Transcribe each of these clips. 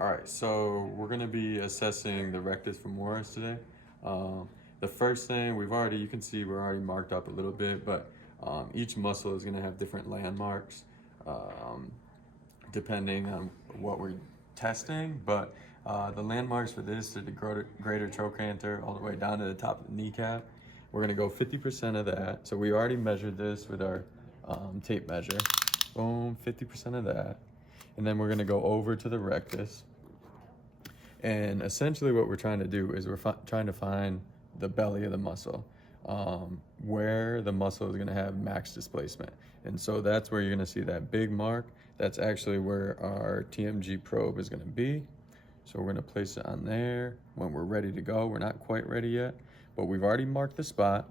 All right, so we're gonna be assessing the rectus femoris today. The first thing you can see we're already marked up a little bit, but each muscle is gonna have different landmarks um, depending on what we're testing. But the landmarks for this are the greater trochanter all the way down to the top of the kneecap. We're gonna go 50% of that. So we already measured this with our tape measure. Boom, 50% of that. And then we're gonna go over to the rectus. And essentially what we're trying to do is we're trying to find the belly of the muscle, where the muscle is going to have max displacement. And so that's where you're going to see that big mark. That's actually where our TMG probe is going to be. So we're going to place it on there when we're ready to go. We're not quite ready yet, but we've already marked the spot.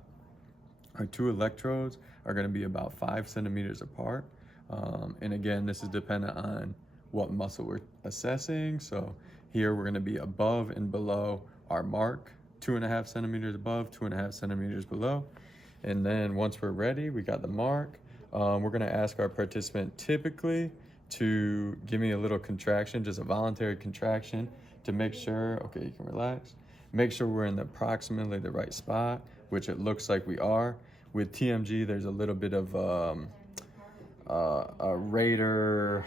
Our two electrodes are going to be about 5 centimeters apart. And again, this is dependent on what muscle we're assessing. So here we're going to be above and below our mark, 2.5 centimeters above, 2.5 centimeters below. And then once we're ready, we got the mark. We're going to ask our participant typically to give me a little contraction, just a voluntary contraction to make sure, okay, you can relax. Make sure we're in approximately the right spot, which it looks like we are. With TMG, there's a little bit of a rater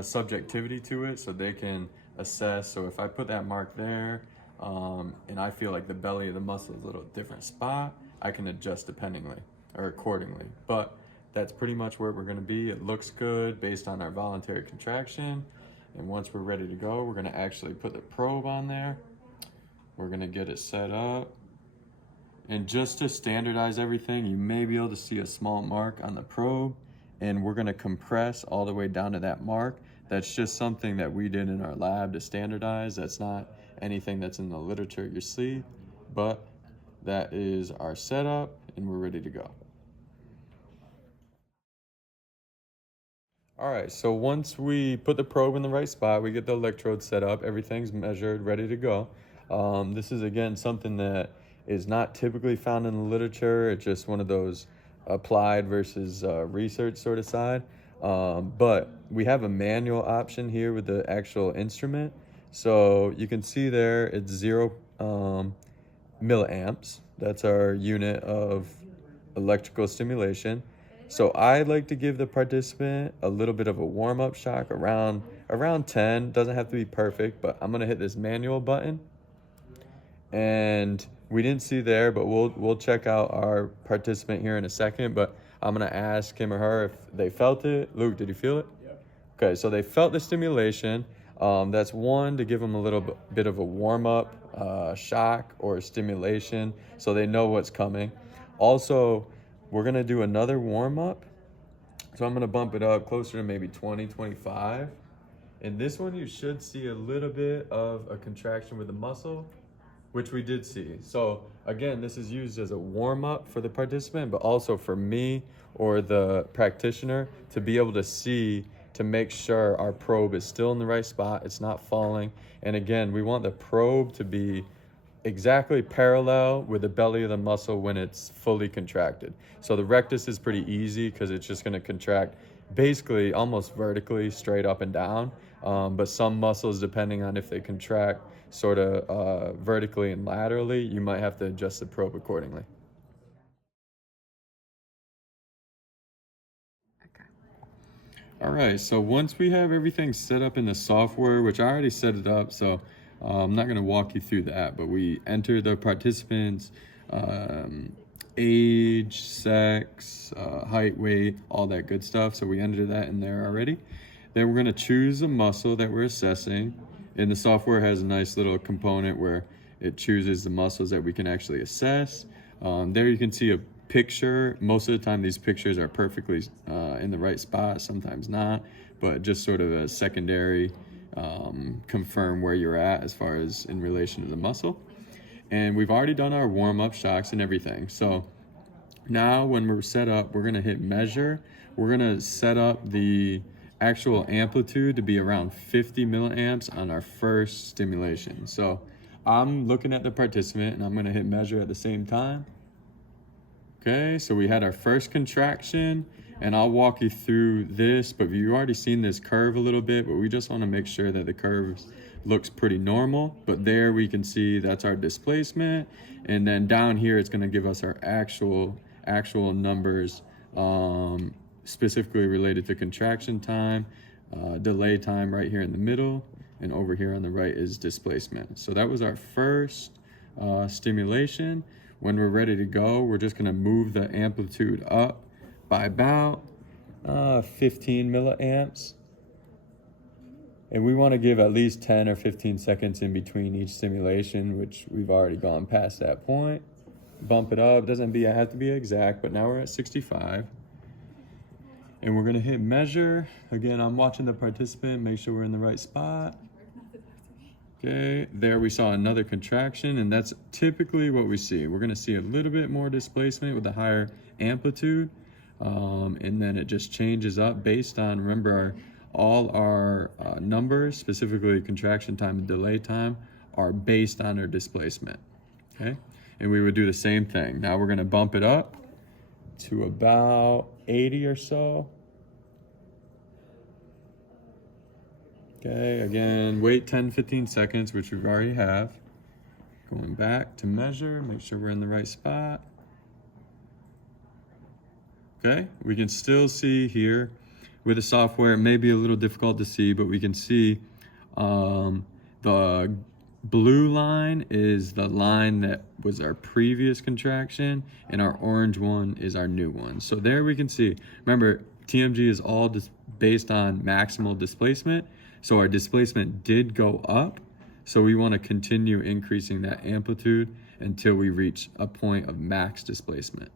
subjectivity to it, so they can assess. So if I put that mark there and I feel like the belly of the muscle is a little different spot, I can adjust dependingly or accordingly. But that's pretty much where we're going to be. It looks good based on our voluntary contraction. And once we're ready to go, we're going to actually put the probe on there. We're going to get it set up. And just to standardize everything, you may be able to see a small mark on the probe, and we're going to compress all the way down to that mark. That's just something that we did in our lab to standardize. That's not anything that's in the literature you see, but that is our setup, and we're ready to go. All right, so once we put the probe in the right spot, we get the electrode set up, everything's measured, ready to go. This is, again, something that is not typically found in the literature. It's just one of those applied versus research sort of side. But we have a manual option here with the actual instrument. So you can see there it's 0 milliamps. That's our unit of electrical stimulation. So I like to give the participant a little bit of a warm-up shock around 10. Doesn't have to be perfect, but I'm gonna hit this manual button. And we didn't see there, but we'll check out our participant here in a second. But I'm gonna ask him or her if they felt it. Luke, did you feel it? Yeah. Okay, so they felt the stimulation. That's one, to give them a little bit of a warm-up shock or stimulation so they know what's coming. Also, we're gonna do another warm-up. So I'm gonna bump it up closer to maybe 20, 25. And this one, you should see a little bit of a contraction with the muscle, which we did see. So again, this is used as a warm-up for the participant, but also for me or the practitioner to be able to see, to make sure our probe is still in the right spot, it's not falling. And again, we want the probe to be exactly parallel with the belly of the muscle when it's fully contracted. So the rectus is pretty easy because it's just going to contract basically almost vertically, straight up and down. But some muscles, depending on if they contract sort of vertically and laterally, you might have to adjust the probe accordingly. All right, so once we have everything set up in the software, which I already set it up, so I'm not gonna walk you through that, but we enter the participants' age, sex, height, weight, all that good stuff. So we enter that in there already. Then we're gonna choose the muscle that we're assessing. And the software has a nice little component where it chooses the muscles that we can actually assess. There you can see a picture. Most of the time these pictures are perfectly in the right spot, sometimes not, but just sort of a secondary confirm where you're at as far as in relation to the muscle. And we've already done our warm-up shocks and everything. So now when we're set up, we're gonna hit measure. We're gonna set up the actual amplitude to be around 50 milliamps on our first stimulation. So I'm looking at the participant and I'm gonna hit measure at the same time. Okay, so we had our first contraction, and I'll walk you through this, but you've already seen this curve a little bit, but we just want to make sure that the curves looks pretty normal, but there we can see that's our displacement. And then down here, it's gonna give us our actual numbers, specifically related to contraction time, delay time right here in the middle, and over here on the right is displacement. So that was our first stimulation. When we're ready to go, we're just gonna move the amplitude up by about 15 milliamps. And we want to give at least 10 or 15 seconds in between each stimulation, which we've already gone past that point. Bump it up, doesn't have to be exact, but now we're at 65. And we're gonna hit measure. Again, I'm watching the participant, make sure we're in the right spot. Okay, there we saw another contraction, and that's typically what we see. We're gonna see a little bit more displacement with a higher amplitude, and then it just changes up based on, remember, all our numbers, specifically contraction time and delay time, are based on our displacement, okay? And we would do the same thing. Now we're gonna bump it up to about 80 or so. Okay, again, wait 10, 15 seconds, which we already have. Going back to measure, make sure we're in the right spot. Okay, we can still see here with the software, it may be a little difficult to see, but we can see the blue line is the line that was our previous contraction, and our orange one is our new one. So there we can see, remember, TMG is all based on maximal displacement. So our displacement did go up. So we want to continue increasing that amplitude until we reach a point of max displacement.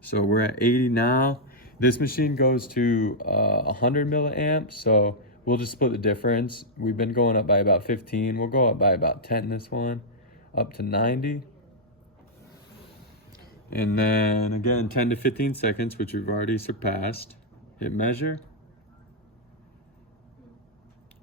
So we're at 80 now. This machine goes to 100 milliamps, so we'll just split the difference. We've been going up by about 15. We'll go up by about 10 this one, up to 90. And then again, 10 to 15 seconds, which we've already surpassed. Hit measure.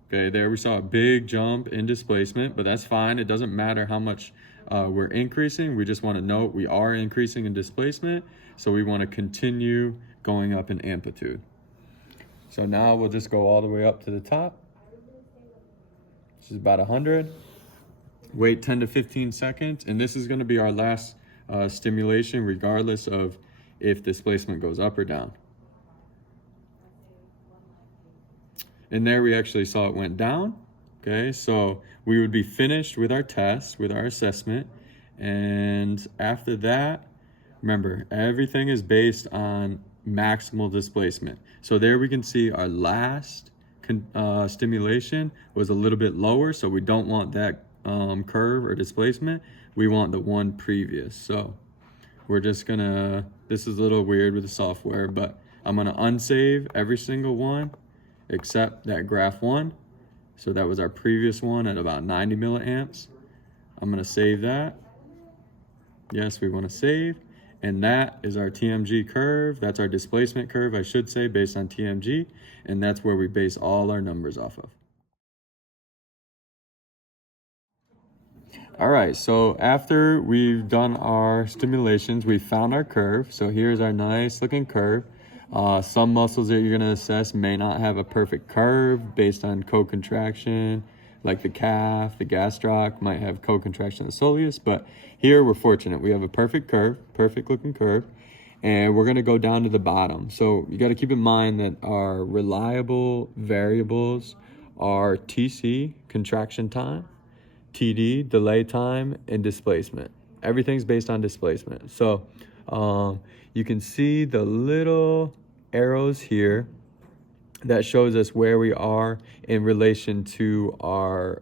Okay, there we saw a big jump in displacement, but that's fine. It doesn't matter how much we're increasing. We just want to note we are increasing in displacement, so we want to continue going up in amplitude. So now we'll just go all the way up to the top. This is about 100. Wait 10 to 15 seconds, and this is going to be our last stimulation, regardless of if displacement goes up or down. And there we actually saw it went down. Okay, so we would be finished with our test, with our assessment. And after that, remember, everything is based on maximal displacement. So there we can see our last stimulation was a little bit lower, so we don't want that curve or displacement. We want the one previous. So we're just gonna, this is a little weird with the software, but I'm gonna unsave every single one except that graph one. So that was our previous one at about 90 milliamps. I'm gonna save that. Yes, we wanna save. And that is our TMG curve. That's our displacement curve, I should say, based on TMG. And that's where we base all our numbers off of. All right, so after we've done our stimulations, we found our curve. So here's our nice looking curve. Some muscles that you're gonna assess may not have a perfect curve based on co-contraction, like the calf, the gastroc might have co-contraction of the soleus, but here we're fortunate. We have a perfect curve, perfect looking curve, and we're gonna go down to the bottom. So you gotta keep in mind that our reliable variables are TC, contraction time, TD, delay time, and displacement. Everything's based on displacement. So you can see the little arrows here that shows us where we are in relation to our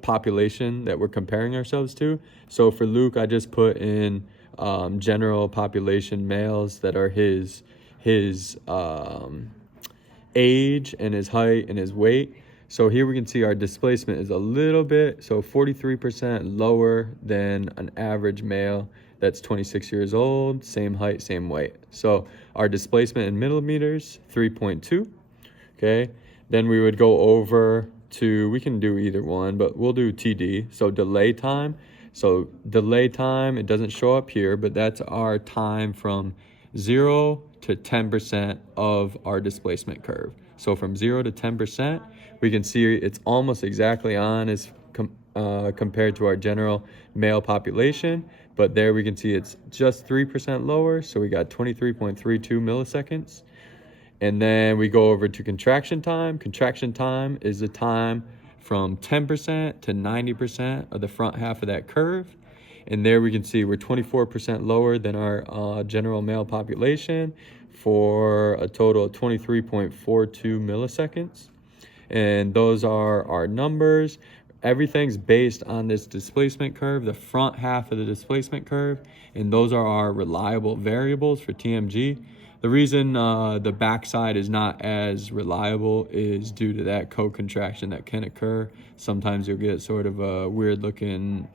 population that we're comparing ourselves to. So for Luke, I just put in general population males that are his age and his height and his weight. So here we can see our displacement is a little bit, so 43% lower than an average male that's 26 years old, same height, same weight. So our displacement in millimeters, 3.2, okay? Then we would go over to, we can do either one, but we'll do TD, so delay time. So delay time, it doesn't show up here, but that's our time from 0 to 10% of our displacement curve. So from 0 to 10%, we can see it's almost exactly on. It's compared to our general male population, but there we can see it's just 3% lower, so we got 23.32 milliseconds. And then we go over to contraction time. Contraction time is the time from 10% to 90% of the front half of that curve. And there we can see we're 24% lower than our general male population for a total of 23.42 milliseconds. And those are our numbers. Everything's based on this displacement curve, the front half of the displacement curve, and those are our reliable variables for TMG. The reason the backside is not as reliable is due to that co-contraction that can occur. Sometimes you'll get sort of a weird looking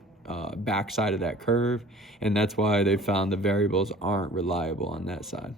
backside of that curve, and that's why they found the variables aren't reliable on that side.